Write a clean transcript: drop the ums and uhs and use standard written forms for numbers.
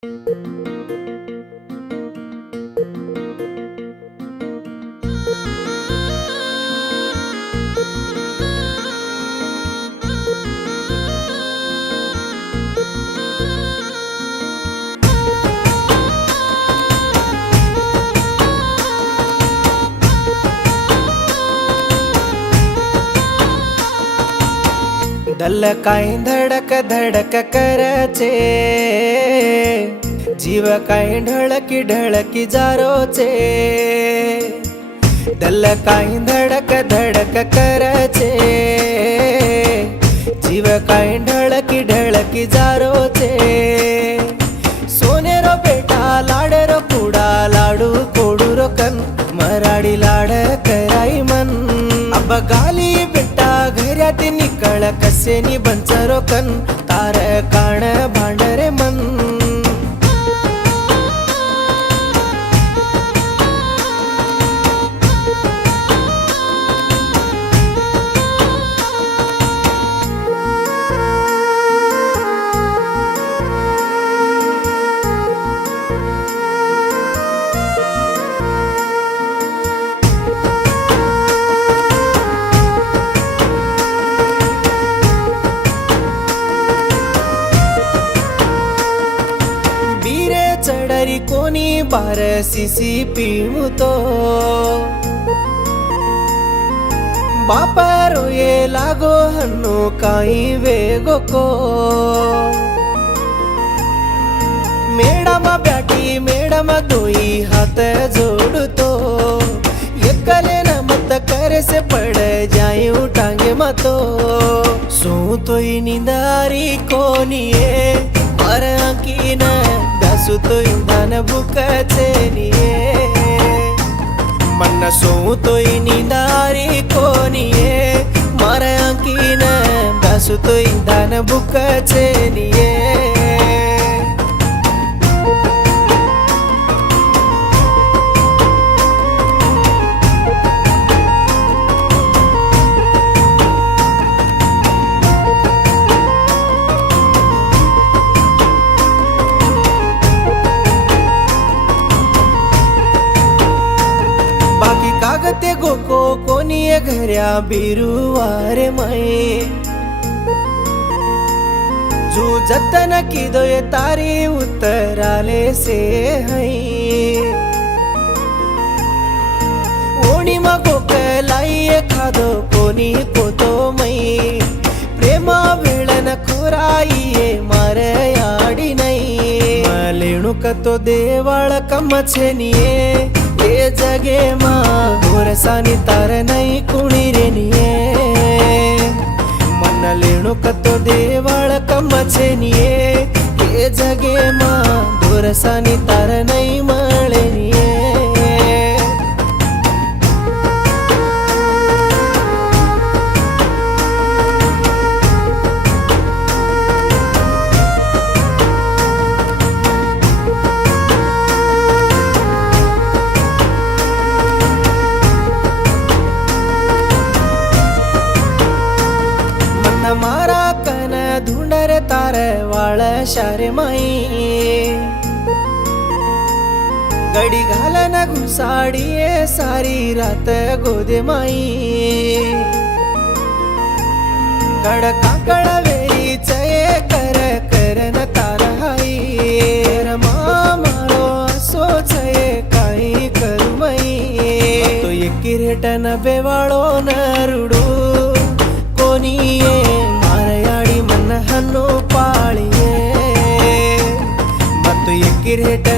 दल काय धडक धडक करचे, जीव काय ढळकी ढळकी जारोचे। दल काय धडक धडक करचे, जीव काय ढळकी ढळकी जारोचे। सोनेरो बेटा लाडरो कुडा लाडू कोडूरो कन, मराठी लाड कराई मन। अब गाली बेटा घरात निकळ कसेनी बंचरो कन, तार काण भांडरे मन। चढरी कोणी बार सीसी पिमुतो, बापा रोये लागो हन्नो काई वेगो को। मेडम ब्याटी मेडम दोई हाथ जोड़तो, एकले न मत करे से पड़ जाए उठांगे मतो। सो तोई निंदारी कोनिए मर आंकीन दासु तो इंधन बुकचे निये, मन सो तो निंदारी कोनिये मर आंकीन दासु तो इंधन बुकचे निये। कागते गोको कोणी घर्या बिरुवारे माये, जो जतन किदोय तारी उतराले से हई। ओणी मगो कलाई खादो कोणी कोतो मई, प्रेमा वेळन खोराईये मार याडी नाही। लेणुक तो देवाळ कमछे निये, ये जगे मा गोरसानी तार नहीं कुणी रे निये। मन लेणुक तो देवाळ कमछे निये, ये जगे मा गोरसानी तार नहीं मळे निये। मारा कन धुंडर तार वाळ शारे माई, गडी घालन घुसाडीये सारी रात गोदे माई। कड काकळ वेरी चये कर करन तार हाई, मारो असो चये काही करू मई। तो एकी रेटन बेवाळो नरुडू कोनिये मारयाडी मन हन्नो पाळिये, मत्तु एकी रेट